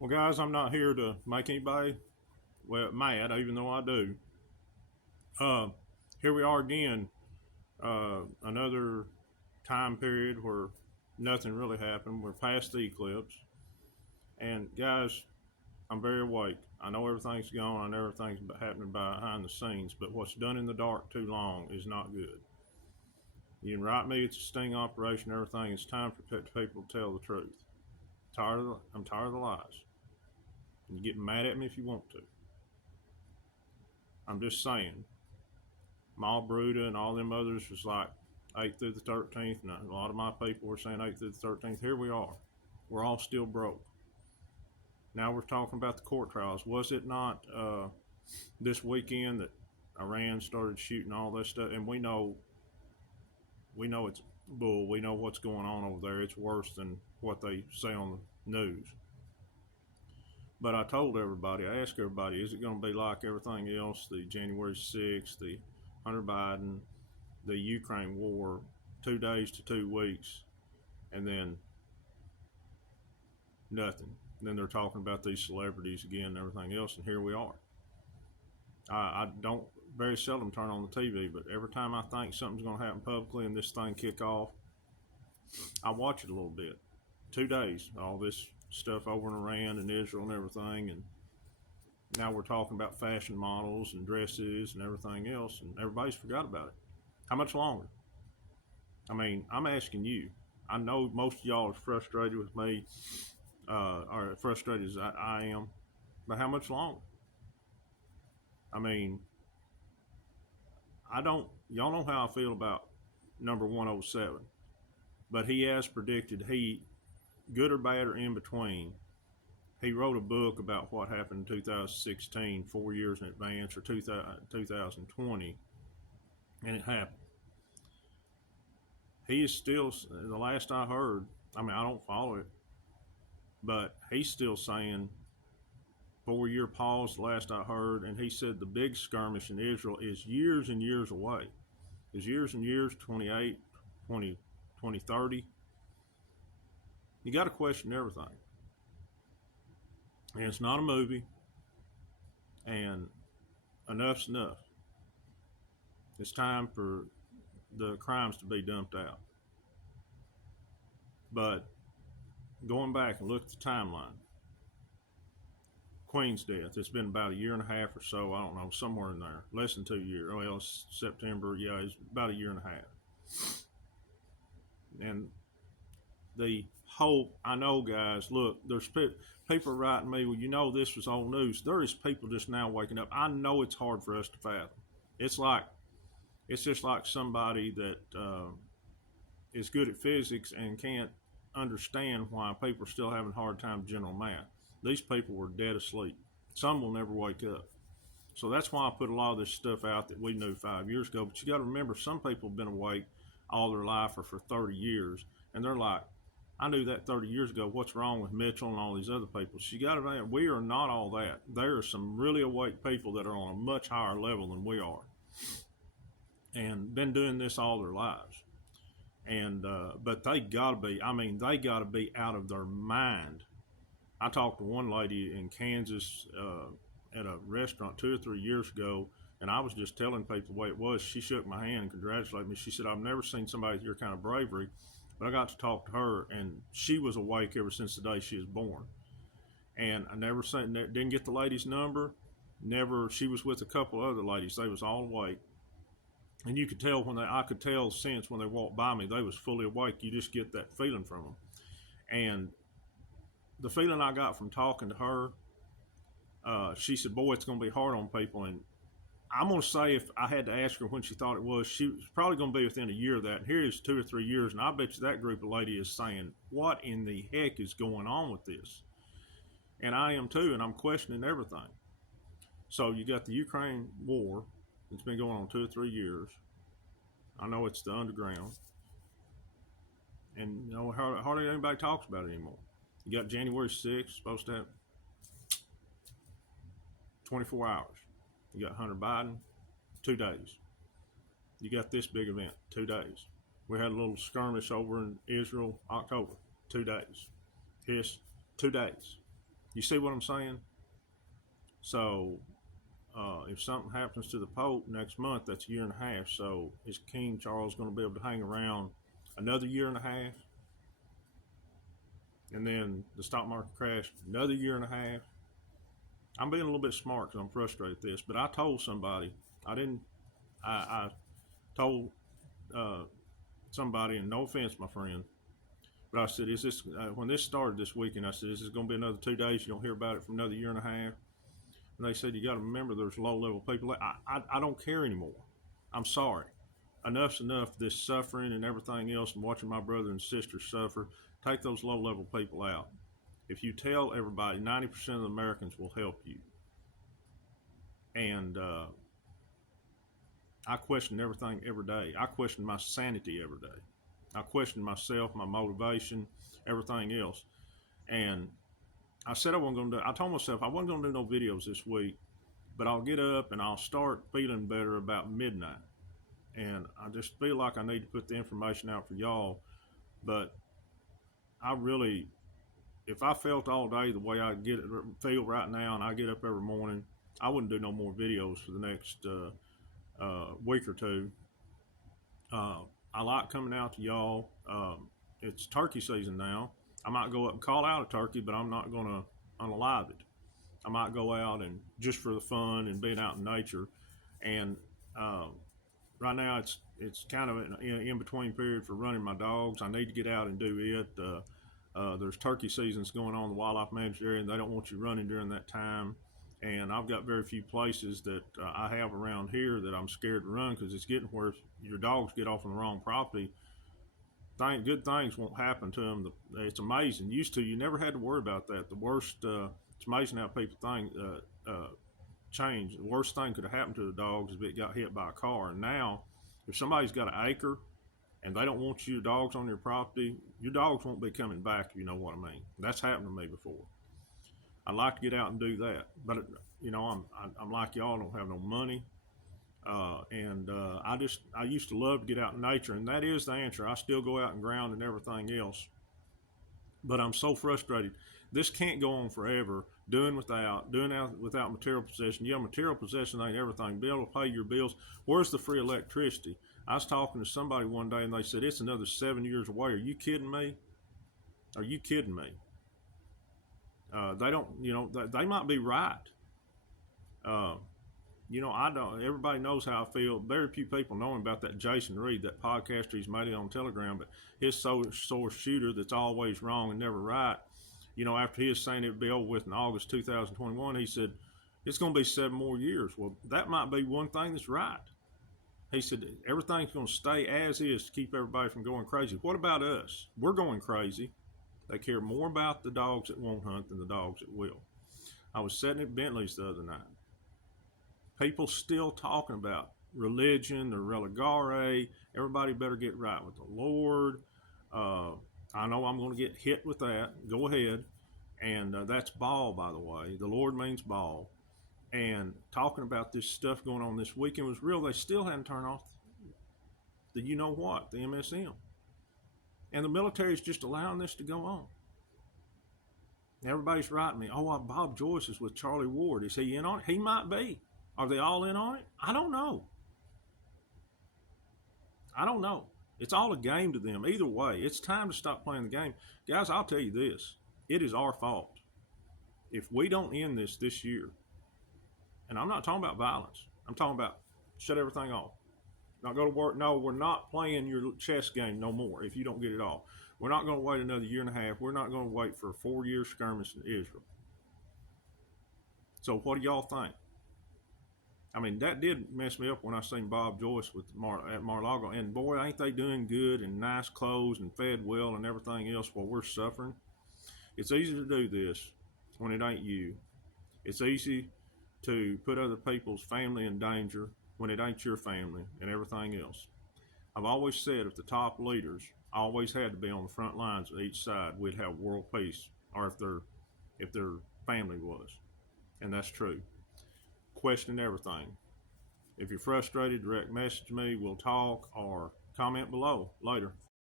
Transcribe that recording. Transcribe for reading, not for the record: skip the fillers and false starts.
Well, guys, I'm not here to make anybody mad, even though I do. Uh, Here we are again, another time period where nothing really happened. We're past the eclipse, and guys, I'm very awake. I know everything's going. I know everything's happening behind the scenes, but what's done in the dark too long is not good. You can write me. It's a sting operation. Everything. It's time for people to tell the truth. I'm tired of the lies. You get mad at me if you want to. I'm just saying. Maul Bruda and all them others was like 8th through the 13th, and a lot of my people were saying 8th through the 13th. Here we are. We're all still broke. Now we're talking about the court trials. Was it not this weekend that Iran started shooting all this stuff? And we know it's bull. We know what's going on over there. It's worse than what they say on the news. But I told everybody, I asked everybody, is it going to be like everything else, the January 6th, the Hunter Biden, the Ukraine war, 2 days to 2 weeks, and then nothing? And then they're talking about these celebrities again and everything else, and here we are. I don't very seldom turn on the TV, but every time I think something's going to happen publicly and this thing kick off, I watch it a little bit. 2 days, all this stuff over in Iran and Israel and everything, and now we're talking about fashion models and dresses and everything else, and everybody's forgot about it. How much longer? I mean, I'm asking you. I know most of y'all are frustrated with me, or frustrated as I am, but how much longer? I mean, y'all know how I feel about number 107, but he has predicted good or bad or in between. He wrote a book about what happened in 2016, 4 years in advance, or 2020, and it happened. He is still, the last I heard, I mean, I don't follow it, but he's still saying 4 year pause, the last I heard, and he said the big skirmish in Israel is years and years away. Is years and years, 28, 20, 2030. You got to question everything. And it's not a movie, and enough's enough. It's time for the crimes to be dumped out. But going back and look at the timeline, Queen's death, it's been about a year and a half or so, I don't know, somewhere in there, less than 2 years. Well, it's September, yeah, it's about a year and a half. And the hope, I know, guys, look, there's people writing me, well, you know, this was old news. There is people just now waking up. I know it's hard for us to fathom. It's just like somebody that is good at physics and can't understand why people are still having a hard time with general math. These people were dead asleep. Some will never wake up. So that's why I put a lot of this stuff out that we knew 5 years ago. But you got to remember, some people have been awake all their life or for 30 years, and they're like, I knew that 30 years ago. What's wrong with Mitchell and all these other people? So you got to remember, we are not all that. There are some really awake people that are on a much higher level than we are, and been doing this all their lives. And but they got to be. I mean, they got to be out of their mind. I talked to one lady in Kansas at a restaurant 2 or 3 years ago, and I was just telling people the way it was. She shook my hand and congratulated me. She said, I've never seen somebody with your kind of bravery, but I got to talk to her, and she was awake ever since the day she was born. And I never seen, didn't get the lady's number. Never. She was with a couple other ladies. They was all awake. And you could tell I could tell since when they walked by me, they was fully awake. You just get that feeling from them. And the feeling I got from talking to her, she said, boy, it's going to be hard on people. And I'm going to say, if I had to ask her when she thought it was, she was probably going to be within a year of that. And here is 2 or 3 years, and I bet you that group of ladies is saying, what in the heck is going on with this? And I am too, and I'm questioning everything. So you got the Ukraine war. It's been going on 2 or 3 years. I know it's the underground. And, you know, hardly anybody talks about it anymore. You got January 6th, supposed to have 24 hours. You got Hunter Biden, 2 days. You got this big event, 2 days. We had a little skirmish over in Israel, October, 2 days. His, 2 days. You see what I'm saying? So if something happens to the Pope next month, that's a year and a half. So is King Charles going to be able to hang around another year and a half? And then the stock market crashed another year and a half. I'm being a little bit smart because I'm frustrated at this, but I told somebody, I told somebody, and no offense, my friend, but I said, is this, when this started this weekend, I said, is this going to be another 2 days? You don't hear about it for another year and a half? And they said, you got to remember there's low-level people. I don't care anymore. I'm sorry. Enough's enough, this suffering and everything else, and watching my brother and sister suffer. Take those low-level people out. If you tell everybody, 90% of the Americans will help you. And I question everything every day. I question my sanity every day. I question myself, my motivation, everything else. And I said I told myself I wasn't going to do no videos this week, but I'll get up and I'll start feeling better about midnight. And I just feel like I need to put the information out for y'all. But I really, if I felt all day the way I feel right now, and I get up every morning, I wouldn't do no more videos for the next week or two. I like coming out to y'all. It's turkey season now. I might go up and call out a turkey, but I'm not going to unalive it. I might go out and just for the fun and being out in nature. And right now it's kind of an in-between period for running my dogs. I need to get out and do it. There's turkey seasons going on in the wildlife management area, and they don't want you running during that time. And I've got very few places that I have around here that I'm scared to run because it's getting where your dogs get off on the wrong property. Good things won't happen to them. It's amazing. Used to, you never had to worry about that. The worst, it's amazing how people change. The worst thing could have happened to the dogs is if it got hit by a car. And now, if somebody's got an acre and they don't want your dogs on their property, your dogs won't be coming back, if you know what I mean. That's happened to me before. I'd like to get out and do that, but you know, I'm like y'all, don't have no money, and I used to love to get out in nature, and that is the answer. I still go out and ground and everything else, but I'm so frustrated. This can't go on forever. Doing without material possession. Yeah, material possession ain't everything. Be able to pay your bills. Where's the free electricity? I was talking to somebody one day, and they said it's another 7 years away. Are you kidding me? Are you kidding me? They don't, you know, they might be right. You know, I don't, everybody knows how I feel. Very few people know about that Jason Reed, that podcaster. He's made it on Telegram, but his source shooter that's always wrong and never right. You know, after he was saying it would be over with in August 2021, he said, it's going to be 7 more years. Well, that might be one thing that's right. He said, everything's going to stay as is to keep everybody from going crazy. What about us? We're going crazy. They care more about the dogs that won't hunt than the dogs that will. I was sitting at Bentley's the other night. People still talking about religion, the religare. Everybody better get right with the Lord. I know I'm going to get hit with that. Go ahead. And that's Baal, by the way. The Lord means Baal. And talking about this stuff going on this weekend was real. They still hadn't turned off the you know what, the MSM. And the military is just allowing this to go on. Everybody's writing me, oh, Bob Joyce is with Charlie Ward. Is he in on it? He might be. Are they all in on it? I don't know. I don't know. It's all a game to them. Either way, it's time to stop playing the game. Guys, I'll tell you this. It is our fault. If we don't end this year, and I'm not talking about violence. I'm talking about shut everything off. Not go to work. No, we're not playing your chess game no more if you don't get it off. We're not going to wait another year and a half. We're not going to wait for a 4-year skirmish in Israel. So what do y'all think? I mean, that did mess me up when I seen Bob Joyce at Mar-a-Lago. And boy, ain't they doing good and nice clothes and fed well and everything else while we're suffering. It's easy to do this when it ain't you. It's easy to put other people's family in danger when it ain't your family and everything else. I've always said if the top leaders always had to be on the front lines of each side, we'd have world peace, or if their family was. And that's true. Question everything. If you're frustrated, direct message me, we'll talk, or comment below later.